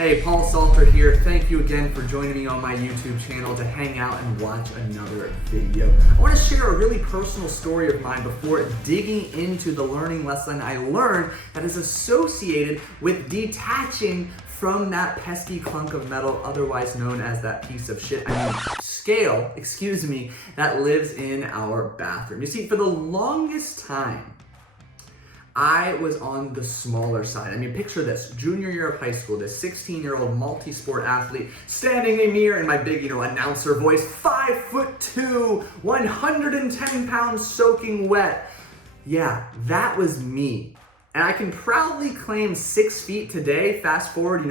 Hey, Paul Salter here. Thank you again for joining me on my YouTube channel to hang out and watch another video. I want to share a really personal story of mine before digging into the learning lesson I learned that is associated with detaching from that pesky clunk of metal, otherwise known as that piece of shit, scale, that lives in our bathroom. You see, for the longest time, I was on the smaller side. I mean, picture this, junior year of high school, this 16-year-old multi-sport athlete standing in mirror in my big, announcer voice, 5'2", 110 pounds soaking wet. Yeah, that was me. And I can proudly claim 6 feet today. Fast forward,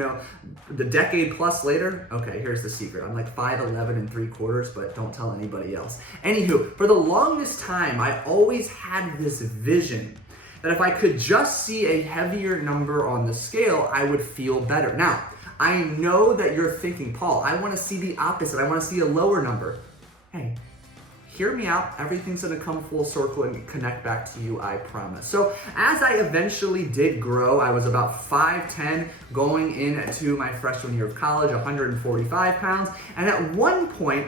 the decade plus later. Okay, here's the secret. I'm like 5'11 3/4, but don't tell anybody else. Anywho, for the longest time, I always had this vision that if I could just see a heavier number on the scale, I would feel better. Now, I know that you're thinking, Paul, I want to see the opposite. I want to see a lower number. Hey, hear me out. Everything's going to come full circle and connect back to you, I promise. So as I eventually did grow, I was about 5'10", going into my freshman year of college, 145 pounds. And at one point,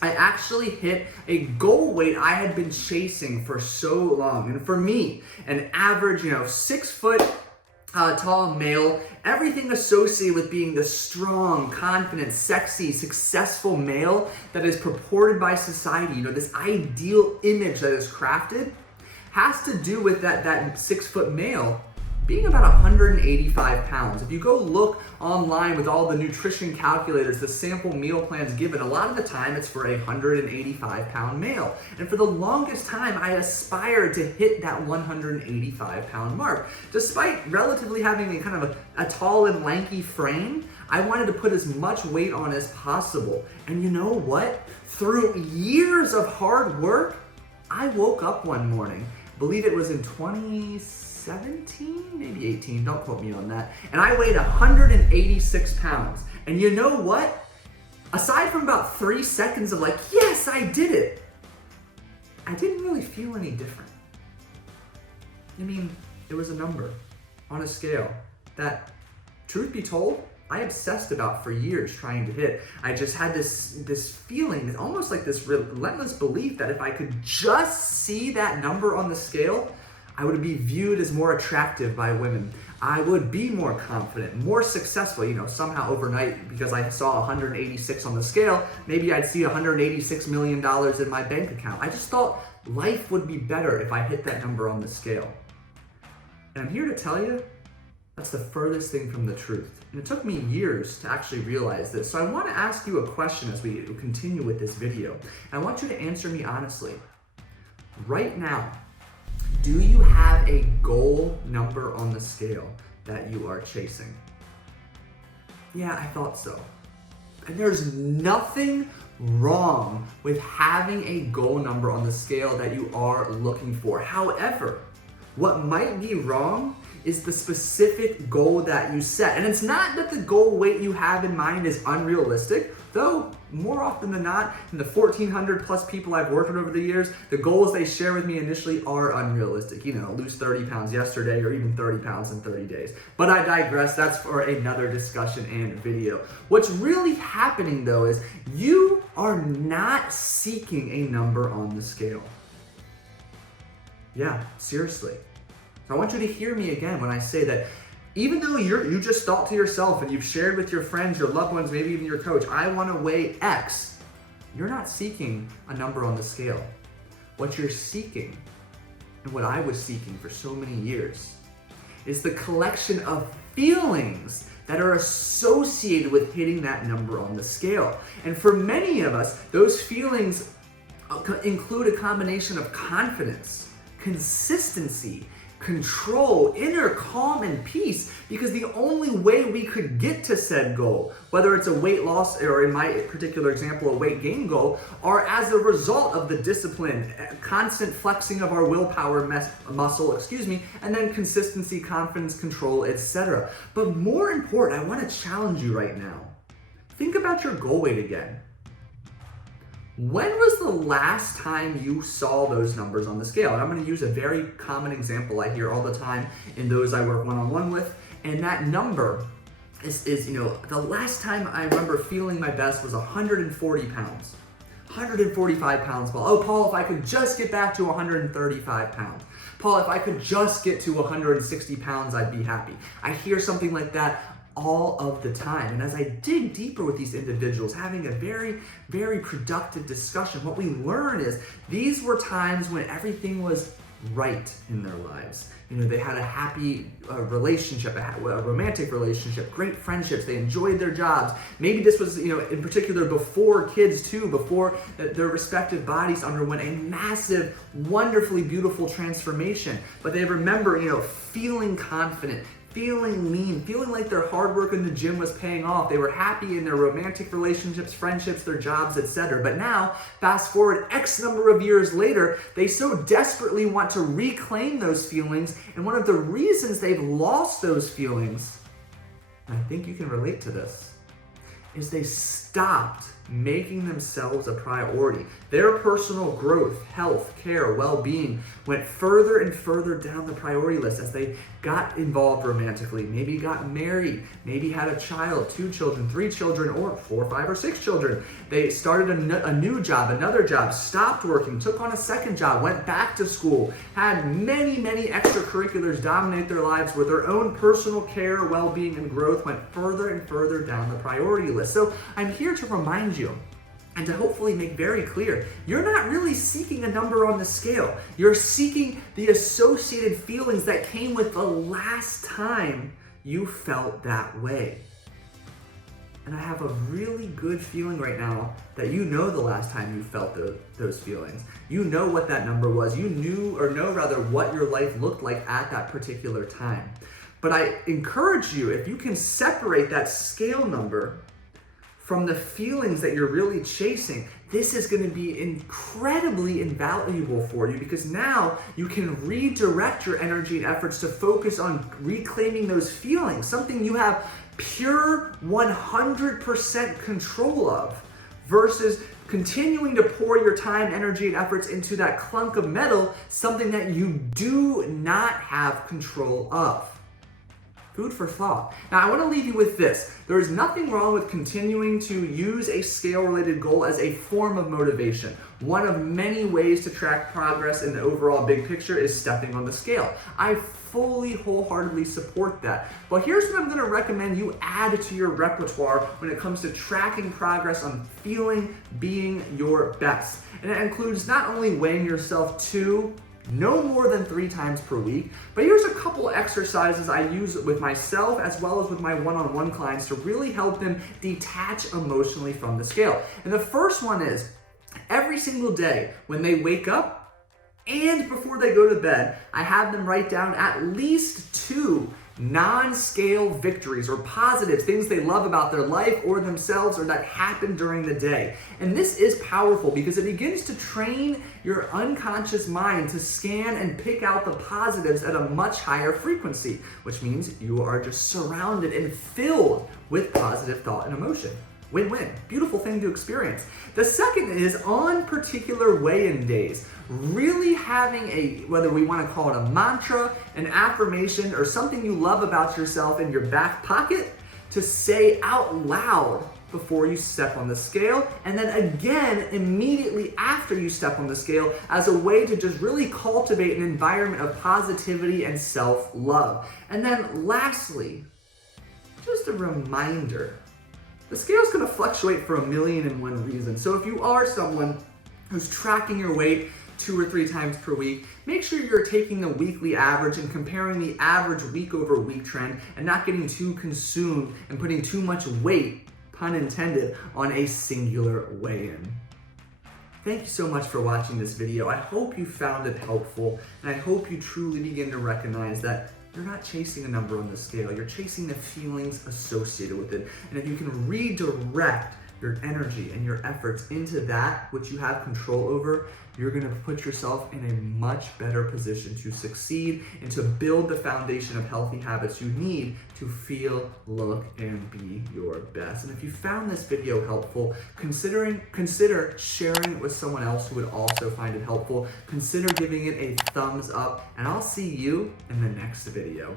I actually hit a goal weight I had been chasing for so long. And for me, an average, 6 foot tall male, everything associated with being the strong, confident, sexy, successful male that is purported by society, this ideal image that is crafted, has to do with that 6 foot male being about 185 pounds. If you go look online with all the nutrition calculators, the sample meal plans given, a lot of the time it's for a 185 pound male. And for the longest time, I aspired to hit that 185 pound mark. Despite relatively having a kind of a tall and lanky frame, I wanted to put as much weight on as possible. And you know what? Through years of hard work, I woke up one morning, I believe it was in 2017, maybe 18, don't quote me on that, and I weighed 186 pounds. And you know what? Aside from about 3 seconds of like, yes, I did it, I didn't really feel any different. I mean, it was a number on a scale that, truth be told, I obsessed about for years trying to hit. I just had this feeling, almost like this relentless belief that if I could just see that number on the scale, I would be viewed as more attractive by women. I would be more confident, more successful, somehow overnight, because I saw 186 on the scale, maybe I'd see $186 million in my bank account. I just thought life would be better if I hit that number on the scale. And I'm here to tell you, that's the furthest thing from the truth. And it took me years to actually realize this. So I want to ask you a question as we continue with this video. And I want you to answer me honestly. Right now, do you have a goal number on the scale that you are chasing? Yeah, I thought so. And there's nothing wrong with having a goal number on the scale that you are looking for. However, what might be wrong is the specific goal that you set. And it's not that the goal weight you have in mind is unrealistic, though more often than not, in the 1,400 plus people I've worked with over the years, the goals they share with me initially are unrealistic. Lose 30 pounds yesterday or even 30 pounds in 30 days. But I digress, that's for another discussion and video. What's really happening though is you are not seeking a number on the scale. Yeah, seriously. So I want you to hear me again when I say that even though you just thought to yourself and you've shared with your friends, your loved ones, maybe even your coach, I want to weigh X, you're not seeking a number on the scale. What you're seeking, and what I was seeking for so many years, is the collection of feelings that are associated with hitting that number on the scale. And for many of us, those feelings include a combination of confidence, consistency, control, inner calm and peace, because the only way we could get to said goal, whether it's a weight loss or in my particular example, a weight gain goal, are as a result of the discipline, constant flexing of our willpower muscle, and then consistency, confidence, control, etc. But more important, I want to challenge you right now. Think about your goal weight again. When was the last time you saw those numbers on the scale? And I'm going to use a very common example I hear all the time in those I work one-on-one with. And that number is, the last time I remember feeling my best was 140 pounds. 145 pounds, Paul. Oh, Paul, if I could just get back to 135 pounds. Paul, if I could just get to 160 pounds, I'd be happy. I hear something like that all of the time. And as I dig deeper with these individuals, having a very, very productive discussion, what we learn is these were times when everything was right in their lives. They had a happy relationship, a romantic relationship, great friendships, they enjoyed their jobs. Maybe this was, in particular before kids too, before their respective bodies underwent a massive, wonderfully beautiful transformation. But they remember, feeling confident, feeling lean, feeling like their hard work in the gym was paying off. They were happy in their romantic relationships, friendships, their jobs, etc. But now, fast forward X number of years later, they so desperately want to reclaim those feelings. And one of the reasons they've lost those feelings, and I think you can relate to this, is they stopped making themselves a priority. Their personal growth, health, care, well-being went further and further down the priority list as they got involved romantically, maybe got married, maybe had a child, 2 children, 3 children, or 4, 5, or 6 children. They started a new job, another job, stopped working, took on a second job, went back to school, had many, many extracurriculars dominate their lives where their own personal care, well-being, and growth went further and further down the priority list. So I'm here to remind you and to hopefully make very clear, you're not really seeking a number on the scale. You're seeking the associated feelings that came with the last time you felt that way. And I have a really good feeling right now that you know the last time you felt those feelings. You know what that number was. You know what your life looked like at that particular time. But I encourage you, if you can separate that scale number from the feelings that you're really chasing, this is going to be incredibly invaluable for you, because now you can redirect your energy and efforts to focus on reclaiming those feelings, something you have pure 100% control of, versus continuing to pour your time, energy, and efforts into that clunk of metal, something that you do not have control of. Food for thought. Now, I want to leave you with this. There is nothing wrong with continuing to use a scale-related goal as a form of motivation. One of many ways to track progress in the overall big picture is stepping on the scale. I fully, wholeheartedly support that. But here's what I'm going to recommend you add to your repertoire when it comes to tracking progress on being your best. And it includes not only weighing yourself no more than 3 times per week. But here's a couple exercises I use with myself as well as with my one-on-one clients to really help them detach emotionally from the scale. And the first one is, every single day when they wake up and before they go to bed, I have them write down at least 2 non-scale victories or positives, things they love about their life or themselves or that happened during the day. And this is powerful because it begins to train your unconscious mind to scan and pick out the positives at a much higher frequency, which means you are just surrounded and filled with positive thought and emotion. Win-win. Beautiful thing to experience. The second is on particular weigh-in days, really having whether we want to call it a mantra, an affirmation, or something you love about yourself in your back pocket to say out loud before you step on the scale, and then again immediately after you step on the scale as a way to just really cultivate an environment of positivity and self-love. And then lastly, just a reminder, the scale's going to fluctuate for 1,000,001 reasons. So if you are someone who's tracking your weight 2 or 3 times per week, make sure you're taking the weekly average and comparing the average week over week trend and not getting too consumed and putting too much weight, pun intended, on a singular weigh-in. Thank you so much for watching this video. I hope you found it helpful, and I hope you truly begin to recognize that you're not chasing a number on the scale, you're chasing the feelings associated with it. And if you can redirect your energy and your efforts into that which you have control over, you're going to put yourself in a much better position to succeed and to build the foundation of healthy habits you need to feel, look, and be your best. And if you found this video helpful, consider sharing it with someone else who would also find it helpful. Consider giving it a thumbs up, and I'll see you in the next video.